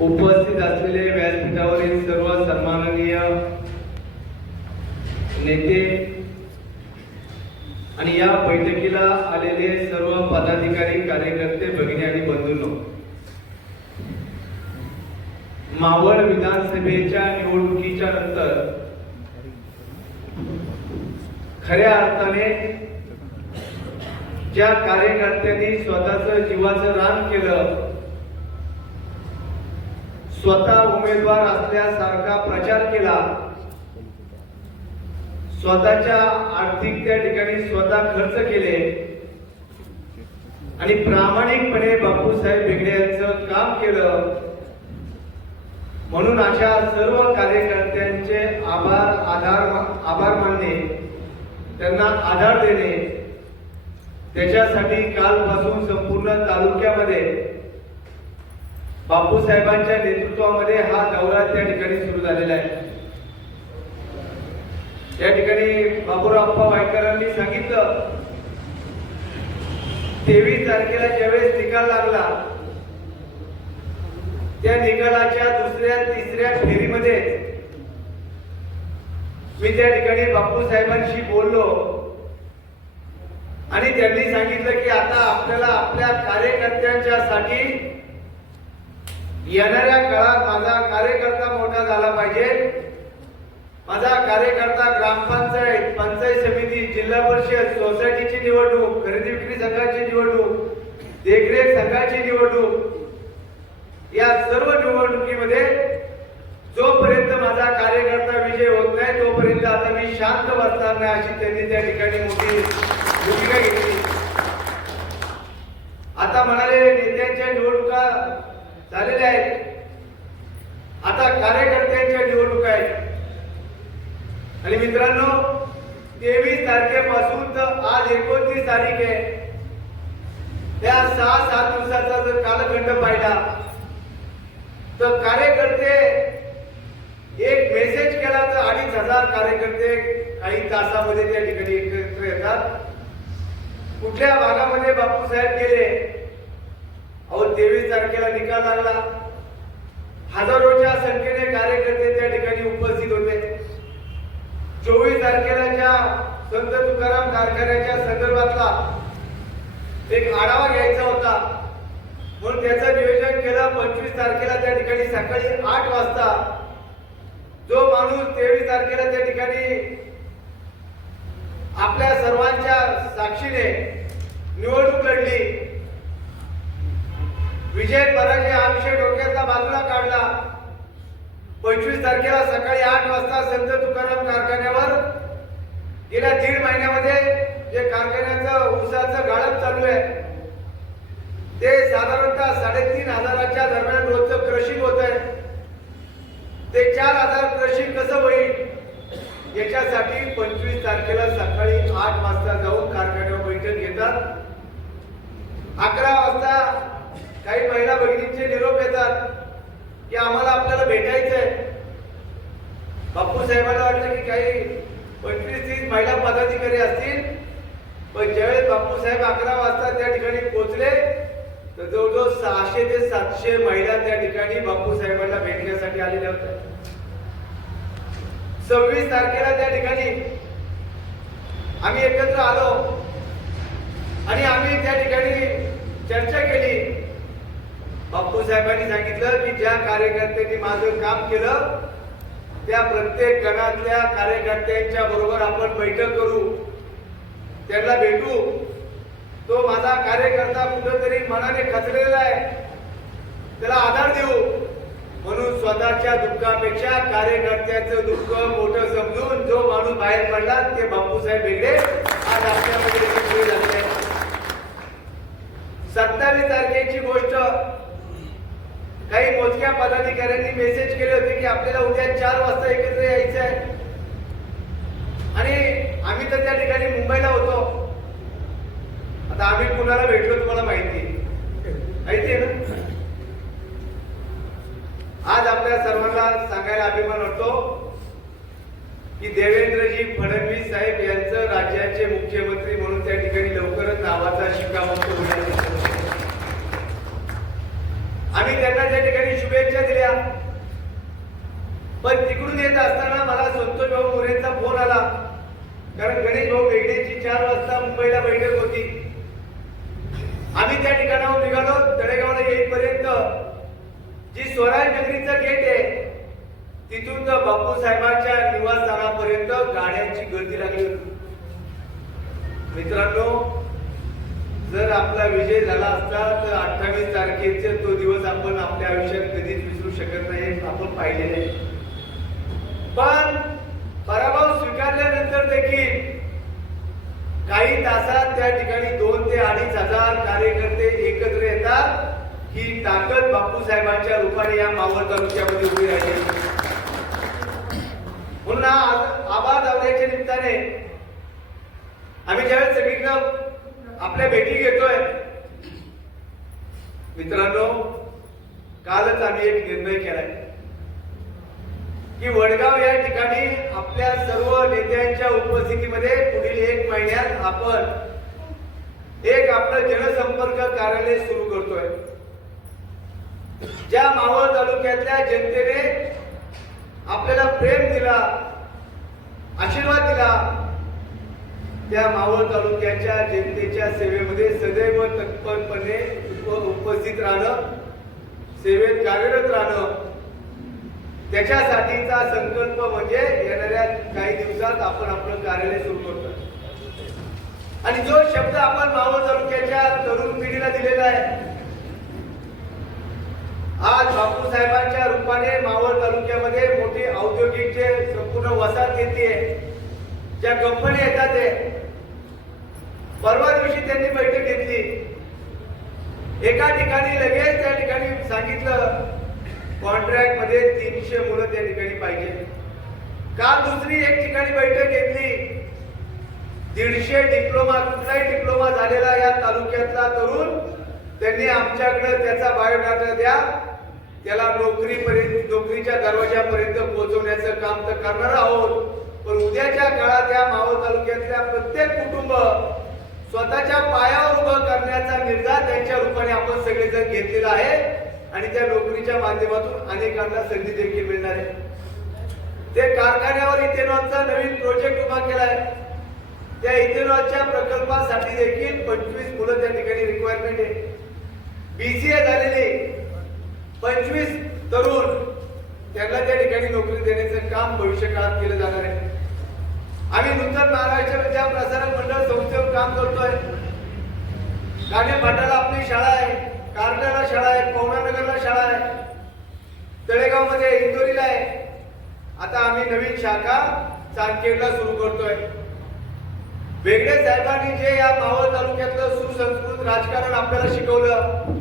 उपस्थित असलेले व्यासपीठावरील सर्व सन्माननीय नेते आणि या बैठकीला आलेले सर्व पदाधिकारी कार्यकर्ते भगिनी आणि बंधूंनो मावळ विधानसभेच्या निवडणुकीच्या नंतर खऱ्या अर्थाने ज्या कार्यकर्त्यांनी स्वतःच जीवाचं रान केलं स्वतः उमेदवार असल्यासारखा प्रचार केला. स्वतःच्या आर्थिक त्या ठिकाणी स्वतः खर्च केले. आणि प्रामाणिकपणे बापूसाहेब बेगडे यांचं काम केलं. म्हणून अशा सर्व कार्यकर्त्यांचे आभार आधार आभार मानणे त्यांना आधार देणे त्याच्यासाठी कालपासून संपूर्ण तालुक्यामध्ये बापूसाहेबांच्या नेतृत्वामध्ये हा दौरा त्या ठिकाणी सुरू झालेला आहे. या ठिकाणी बाबूराप्पा वायकरांनी सांगितलं तेवीस तारखेला ज्यावेळेस निकाल लागला त्या निकालाच्या दुसऱ्या तिसऱ्या फेरीमध्ये मी त्या ठिकाणी बापू साहेबांशी बोललो. आणि त्यांनी सांगितलं की आता आपल्याला आपल्या कार्यकर्त्यांच्या साठी येणाऱ्या काळात माझा कार्यकर्ता मोठा झाला पाहिजे. माझा कार्यकर्ता ग्रामपंचायत पंचायत समिती जिल्हा परिषद सोसायटीची निवडणूक खरेदी विक्री संघाची निवडणूक देखरेख संघाची निवडणूक या सर्व निवडणुकीमध्ये जोपर्यंत माझा कार्यकर्ता विजय होत नाही तोपर्यंत आता मी शांत बसणार नाही अशी त्यांनी त्या ठिकाणी मोठी भूमिका घेतली. आता म्हणाले नेत्यांच्या निवडणुका झालेले आहेत. आता कार्यकर्त्यांच्या निवडणूक आहेत. आणि मित्रांनो तेवीस तारखेपासून तर आज एकोणतीस तारीख आहे. त्या सहा सात दिवसाचा जर कालखंड पाहिला तर कार्यकर्ते एक मेसेज केला तर अडीच हजार कार्यकर्ते काही तासामध्ये त्या ठिकाणी एकत्र येतात. कुठल्या भागामध्ये बापूसाहेब गेले अहो तेवीस तारखेला निकाल लागला. हजारोच्या संख्येने कार्यकर्ते त्या ठिकाणी उपस्थित होते. चोवीस तारखेला ज्या संत तुकाराम कारखान्याच्या संदर्भातला एक आढावा घ्यायचा होता. म्हणून त्याचं नियोजन केलं. पंचवीस तारखेला त्या ठिकाणी सकाळी आठ वाजता जो माणूस तेवीस तारखेला त्या ठिकाणी आपल्या सर्वांच्या साक्षीने निवडणूक लढली विजय पराजय हा डोक्याचा बाजूला काढला. पंचवीस तारखेला सकाळी आठ वाजता संत तुकाराम कारखान्यावर गेल्या दीड महिन्यामध्ये जे कारखान्याचं ऊसाचं गाळप चालू आहे ते साधारणतः साडेतीन हजाराच्या दरम्यान रोजचं क्रशिंग होत आहे. ते चार हजार क्रशिंग कसं होईल? याच्यासाठी पंचवीस तारखेला सकाळी आठ वाजता जाऊन कारखान्यावर बैठक घेतात. अकरा वाजता काही महिला भगिनींचे निरोप येतात की आम्हाला आपल्याला भेटायचंय. बापू साहेबांना वाटलं की काही पंचवीस तीस महिला पदाधिकारी असतील पण ज्यावेळेस बापू साहेब अकरा वाजता त्या ठिकाणी पोहोचले तर जवळजवळ सहाशे ते सातशे महिला त्या ठिकाणी बापू साहेबांना भेटण्यासाठी आलेल्या होत्या. सव्वीस तारखेला त्या ठिकाणी आम्ही एकत्र आलो आणि आम्ही त्या ठिकाणी चर्चा केली. बापू साहेबांनी सांगितलं की ज्या कार्यकर्त्यांनी माझं काम केलं त्या प्रत्येक गणातल्या कार्यकर्त्यांच्या बरोबर आपण बैठक करू. त्यांना भेटू. तो माझा कार्यकर्ता कुठंतरी मनाने खचलेला आहे. त्याला आधार देऊ. म्हणून स्वतःच्या दुःखापेक्षा कार्यकर्त्याचं दुःख मोठं समजून जो माणूस बाहेर पडला ते बापूसाहेब बेगडे आज आपल्यामध्ये सत्तावीस तारखेची गोष्ट. काही मोजक्या पदाधिकाऱ्यांनी मेसेज केले होते की आपल्याला उद्या चार वाजता एकत्र यायचं आहे आणि आम्ही तर त्या ठिकाणी मुंबईला होतो. आता आम्ही कुणाला भेटलो तुम्हाला माहिती माहिती आहे ना? आज आपल्या सर्वांना सांगायला अभिमान वाटतो की देवेंद्रजी फडणवीस साहेब यांचं राज्याचे मुख्यमंत्री म्हणून त्या ठिकाणी लवकरच नावाचा शिक्कामोर्तब होण्याची आम्ही त्यांना त्या ठिकाणी शुभेच्छा दिल्या पण तिकडून येत असताना मला संतोष भाऊ मोरेंचा फोन आला. कारण गणेश भाऊ भेटण्याची चार वाजता मुंबईला बैठक होती. आम्ही त्या ठिकाणाहून निघालो तळेगावला येईपर्यंत. जी स्वराज नगरीचं गेट आहे तिथून तर बापू साहेबांच्या निवासस्थानापर्यंत गाड्यांची गर्दी लागली होती. मित्रांनो जर आपला विजय झाला असता तर अठ्ठावीस तारखेचे तो दिवस आपण आपल्या आयुष्यात कधीच विसरू शकत नाही आपण पाहिलेले पण पराभव स्वीकारल्यानंतर देखील काही तासात त्या ठिकाणी दोन ते अडीच हजार कार्यकर्ते एकत्र येतात. ही ताकद बापू साहेबांच्या रूपाने या मावळ तालुक्यामध्ये उभी राहिली. म्हणून आबा दौऱ्याच्या निमित्ताने आम्ही ज्यावेळेस सगळीकडं आपल्या भेटी घेतोय. मित्रांनो कालच आम्ही एक निर्णय केलाय. की वडगाव या ठिकाणी आपल्या सर्व नेत्यांच्या उपस्थितीमध्ये पुढील एक महिन्यात आपण एक आपलं जनसंपर्क कार्यालय सुरू करतोय. ज्या मावळ तालुक्यातल्या जनतेने आपल्याला प्रेम दिला आशीर्वाद दिला त्या मावळ तालुक्याच्या जनतेच्या सेवेमध्ये सदैव तत्परपणे उपस्थित राहणं सेवेत कार्यरत राहणं त्याच्यासाठीचा संकल्प म्हणजे येणाऱ्या काही दिवसात आपण आपलं कार्यालय सुरू करतो आणि जो शब्द आपण मावळ तालुक्याच्या तरुण पिढीला दिलेला आहे आज बापू साहेबांच्या रूपाने मावळ तालुक्यामध्ये मोठी औद्योगिकचे संपूर्ण वसाहत येते. ज्या कंपन्या येतात ते परवा दिवशी त्यांनी बैठक घेतली. एका ठिकाणी लगेच त्या ठिकाणी सांगितलं कॉन्ट्रॅक्टमध्ये तीनशे मुलं त्या ठिकाणी पाहिजे. काल दुसरी एक ठिकाणी बैठक घेतली. दीडशे डिप्लोमा कुठलाही डिप्लोमा झालेला या तालुक्यातला तरुण त्यांनी आमच्याकडे त्याचा बायोडाटा द्या. त्याला नोकरीपर्यंत नोकरीच्या दरवाजापर्यंत पोहोचवण्याचं काम तर करणार आहोत. पण उद्याच्या काळात या मावळ तालुक्यातल्या प्रत्येक कुटुंब स्वतःच्या पायावर उभं करण्याचा निर्धार त्यांच्या रूपाने आपण सगळेजण घेतलेला आहे. आणि त्या नोकरीच्या माध्यमातून अनेकांना संधी देखील मिळणार आहे. ते कारखान्यावर इथेनॉलचा नवीन प्रोजेक्ट उभा केलाय. त्या इथेनॉलच्या प्रकल्पासाठी देखील पंचवीस मुलं त्या ठिकाणी रिक्वायरमेंट आहे. बीसीए झालेले पंचवीस तरुण त्यांना त्या ठिकाणी नोकरी देण्याचं काम भविष्य काळात केलं जाणार आहे. आम्ही नूतन महाराष्ट्र विद्या प्रसारक मंडळ संस्थेवर काम करतोय. गाणे भाटाला आपली शाळा आहे कारल्याला शाळा आहे पवनानगरला शाळा आहे तळेगावमध्ये इंदोरीला आहे. आता आम्ही नवीन शाखा चांदखेडला सुरू करतोय. वेगळे साहेबांनी जे या मावळ तालुक्यातलं सुसंस्कृत राजकारण आपल्याला शिकवलं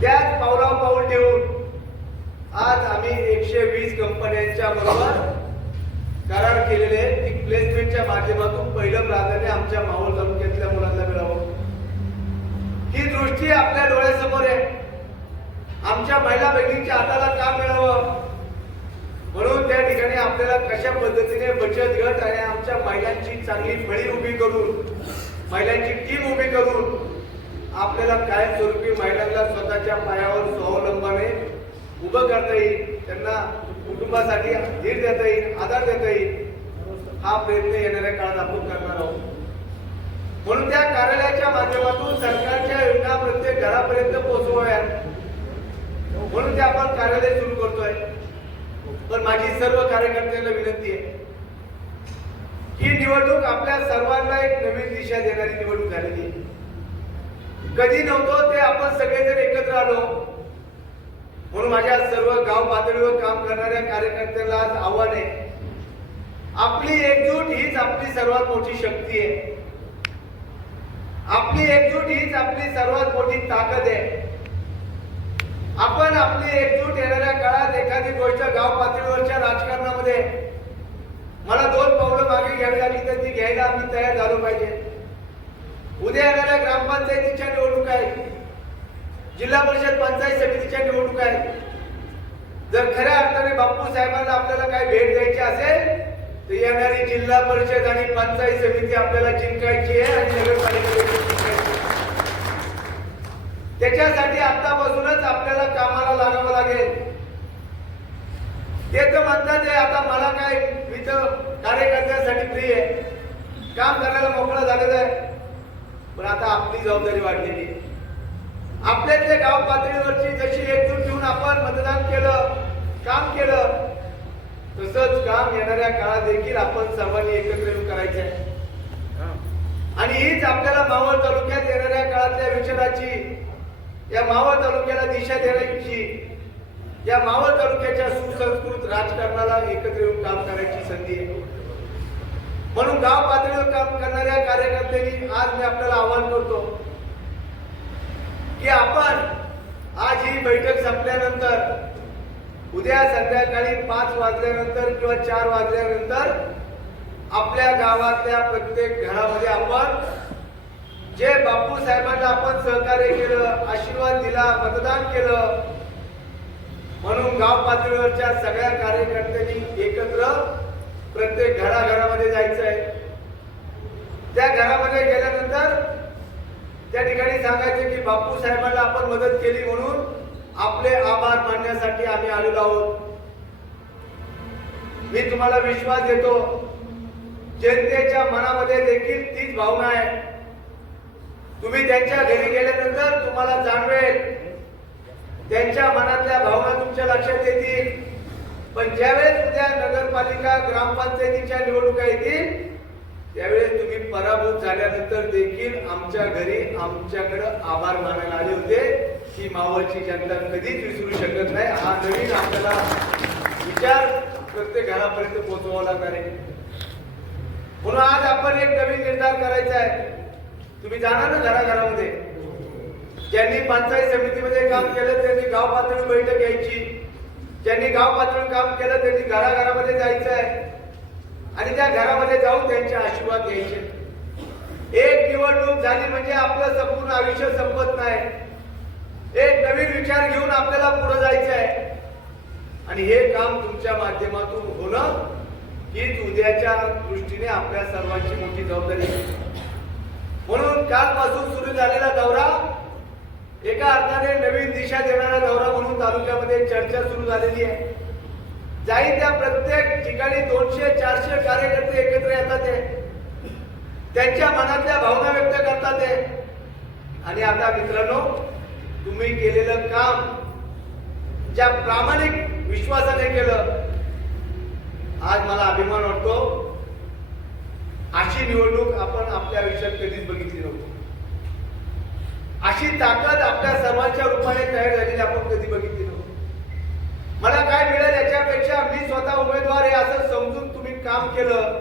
त्याच पावलावर पाऊल ठेवून आज आम्ही एकशे वीस कंपन्यांच्या बरोबर करार केलेले आहे की प्लेसमेंटच्या माध्यमातून पहिलं प्राधान्य आमच्या माहोल तालुक्यातल्या मुलांना मिळावं. ही दृष्टी आपल्या डोळ्यासमोर आहे. आमच्या महिला बहिणींच्या हाताला काम मिळावं? म्हणून त्या ठिकाणी आपल्याला कशा पद्धतीने बचत गट आणि आमच्या महिलांची चांगली फळी उभी करून महिलांची टीम उभी करून आपल्याला कायमस्वरूपी महिलांना स्वतःच्या पायावर स्वावलंबाने उभं करता येईल त्यांना कुटुंबासाठी धीर देता येईल आधार देता येईल. हा प्रयत्न येणाऱ्या काळात आपण करणार आहोत. म्हणून त्या कार्यालयाच्या माध्यमातून सरकारच्या योजना प्रत्येक घरापर्यंत पोहोचवाव्यात. म्हणून ते आपण कार्यालय सुरू करतोय. पण माझी सर्व कार्यकर्त्यांना विनंती आहे ही निवडणूक आपल्या सर्वांना एक नवीन दिशा देणारी निवडणूक झालेली आहे. कधी नव्हतो ते आपण सगळेजण एकत्र आलो. म्हणून माझ्या सर्व गाव पातळीवर काम करणाऱ्या कार्यकर्त्यांना आज आव्हान आहे. आपली एकजूट हीच आपली सर्वात मोठी शक्ती आहे. आपली एकजूट हीच आपली सर्वात मोठी ताकद आहे. आपण आपली एकजूट येणाऱ्या काळात एखादी गोष्ट गाव पातळीवरच्या राजकारणामध्ये मला दोन पावलं मागे घ्यावी लागली तर ती घ्यायला आम्ही तयार झालो पाहिजे. उद्या येणाऱ्या ग्रामपंचायतीच्या निवडणूक आहेत. जिल्हा परिषद पंचायत समितीच्या निवडणूक आहेत. जर खऱ्या अर्थाने बापू साहेबांना आपल्याला काय भेट द्यायची असेल तर येणारी जिल्हा परिषद आणि पंचायत समिती आपल्याला जिंकायची आहे आणि नगरपालिकेची त्याच्यासाठी आतापासूनच आपल्याला कामाला लागावं लागेल. ते तर म्हणतात आता मला काय मी तर कार्यकर्त्यांसाठी फ्री आहे. काम करायला मोकळं झालेलं आहे. पण आता आपली जबाबदारी वाढलेली आहे. आपल्यातल्या गाव पातळीवरची जशी एकजूट घेऊन आपण मतदान केलं काम केलं तसंच काम येणाऱ्या काळात देखील आपण सर्वांनी एकत्र येऊन करायचं आहे. आणि हीच आपल्याला मावळ तालुक्यात येणाऱ्या काळातल्या विचाराची या मावळ तालुक्याला दिशा देण्याची या मावळ तालुक्याच्या सुसंस्कृत राजकारणाला एकत्र येऊन काम करायची संधी आहे. म्हणून गाव पातळीवर काम करणाऱ्या कार्यकर्त्यांनी आज मी आपल्याला आवाहन करतो की आपण आज ही बैठक संपल्यानंतर उद्या संध्याकाळी पाच वाजल्यानंतर किंवा चार वाजल्यानंतर आपल्या गावातल्या प्रत्येक घरामध्ये आपण जे बापू साहेबांना आपण सहकार्य केलं आशीर्वाद दिला मतदान केलं म्हणून गाव पातळीवरच्या सगळ्या कार्यकर्त्यांनी एकत्र प्रत्येक घराघरामध्ये जायचं आहे. त्या घरामध्ये गेल्यानंतर त्या ठिकाणी सांगायचे की बापू साहेबांना आपण मदत केली म्हणून आपले आभार मानण्यासाठी आम्ही आलेलो आहोत. मी तुम्हाला विश्वास देतो जनतेच्या मनामध्ये देखील तीच भावना आहे. तुम्ही त्यांच्या घरी गेल्यानंतर तुम्हाला जाणवेल. त्यांच्या मनातल्या भावना तुमच्या लक्षात येतील. पण ज्यावेळेस उद्या नगरपालिका ग्रामपंचायतीच्या निवडणुका येतील त्यावेळेस तुम्ही पराभूत झाल्यानंतर देखील आमच्या घरी आमच्याकडे आभार मानायला आले होते. ही मावळची जनता कधीच विसरू शकत नाही. हा नवीन आपल्याला विचार प्रत्येक घरापर्यंत पोहोचवावा लागणार आहे. म्हणून आज आपण एक नवीन निर्धार करायचा आहे. तुम्ही जाणार ना घराघरामध्ये? ज्यांनी पंचायत समितीमध्ये काम केलं त्यांनी गाव पातळी बैठक घ्यायची. ज्यांनी गाव पातळी काम केलं त्यांनी घराघरामध्ये जायचं आहे. आणि त्या घरामध्ये जाऊन त्यांचे आशीर्वाद घ्यायचे. एक निवडणूक झाली म्हणजे आपलं संपूर्ण आयुष्य संपत नाही. एक नवीन विचार घेऊन आपल्याला पुढे जायचं आहे. आणि हे काम तुमच्या माध्यमातून होणं हीच उद्याच्या दृष्टीने आपल्या सर्वांची मोठी जबाबदारी म्हणून कालपासून सुरू झालेला दौरा एका अर्थाने नवीन दिशा देणारा दौरा म्हणून तालुक्यामध्ये चर्चा सुरू झालेली आहे. जाई त्या प्रत्येक ठिकाणी दोनशे चारशे कार्यकर्ते एकत्र येतात ते. त्यांच्या मनातल्या भावना व्यक्त करतात ते. आणि आता मित्रांनो तुम्ही केलेलं काम ज्या प्रामाणिक विश्वासाने केलं आज मला अभिमान वाटतो. अशी निवडणूक आपण आपल्या आयुष्यात कधीच बघितली नव्हती. अशी ताकद आपल्या सर्वांच्या रूपाने तयार झालेली आपण कधी बघितली नव्हती मला काय मिळेल याच्यापेक्षा मी स्वतः उमेदवार आहे असं समजून तुम्ही काम केलं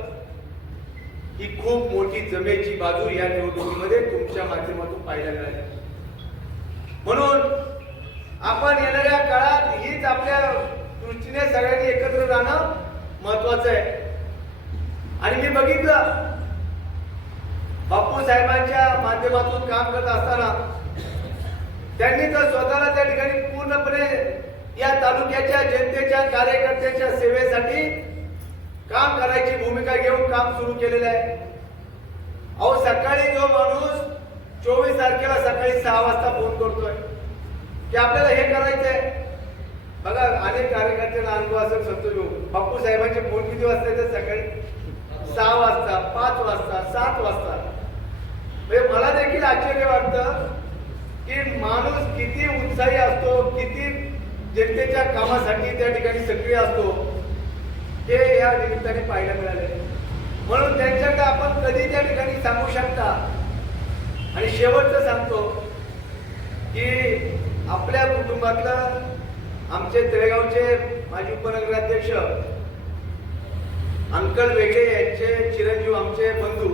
ही खूप मोठी जमेची बाजू या निवडणुकीमध्ये तुमच्या माध्यमातून पाहायला मिळाली. म्हणून आपण येणाऱ्या काळात हीच आपल्या दृष्टीने सगळ्यांनी एकत्र राहणं महत्वाचं आहे. आणि मी बघितलं बापू साहेबांच्या माध्यमातून काम करत असताना त्यांनी तर स्वतःला त्या ठिकाणी पूर्णपणे या तालुक्याच्या जनतेच्या कार्यकर्त्यांच्या सेवेसाठी काम करायची भूमिका घेऊन काम सुरू केलेलं आहे. अहो सकाळी जो माणूस चोवीस तारखेला सकाळी सहा वाजता फोन करतोय की आपल्याला हे करायचंय. बघा अनेक कार्यकर्त्यांना अनुभव असेल सांगतो भाऊ. बापू साहेबांचे फोन किती वाजता येतात सकाळी? सहा वाजता पाच वाजता सात वाजता. म्हणजे मला देखील आश्चर्य वाटतं की माणूस किती उत्साही असतो किती जनतेच्या कामासाठी त्या ठिकाणी सक्रिय असतो. हे या निमित्ताने पाहायला मिळाले. म्हणून त्यांच्याकडे आपण कधी त्या ठिकाणी सांगू शकता? आणि शेवटचं सांगतो की आपल्या कुटुंबातलं आमचे तळेगावचे माजी उपनगराध्यक्ष अंकल वेगळे यांचे चिरंजीव आमचे बंधू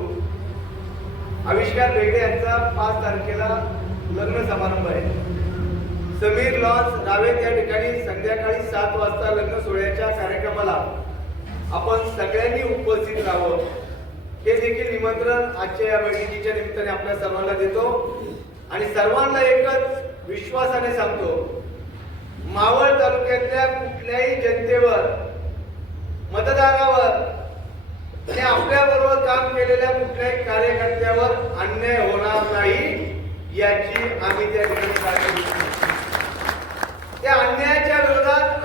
आविष्कार वेगळे यांचा पाच तारखेला लग्न समारंभ आहे. समीर लॉस रावेत त्या ठिकाणी संध्याकाळी सात वाजता लग्न सोहळ्याच्या कार्यक्रमाला आपण सगळ्यांनी उपस्थित राहावं. हे देखील निमंत्रण आजच्या या बैठकीच्या निमित्ताने आपल्या सर्वांना देतो. आणि सर्वांना एकच विश्वासाने सांगतो मावळ तालुक्यातल्या कुठल्याही जनतेवर मतदारावर आणि आपल्या बरोबर काम केलेल्या कुठल्याही कार्यकर्त्यावर अन्याय होणार नाही याची आम्ही त्या ठिकाणी त्या अन्यायाच्या विरोधात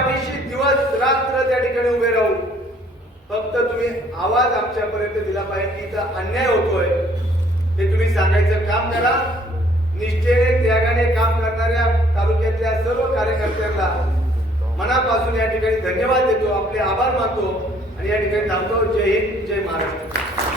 पाठीशी दिवस रात्र त्या ठिकाणी उभे राहू फक्त तुम्ही आवाज आमच्यापर्यंत दिला पाहिजे की इथं अन्याय होतोय. ते तुम्ही सांगायचं काम करा. निष्ठेने त्यागाने काम करणाऱ्या तालुक्यातल्या सर्व कार्यकर्त्यांना मनापासून या ठिकाणी धन्यवाद देतो. आपले आभार मानतो आणि या ठिकाणी थांबतो जय हिंद जय महाराष्ट्र.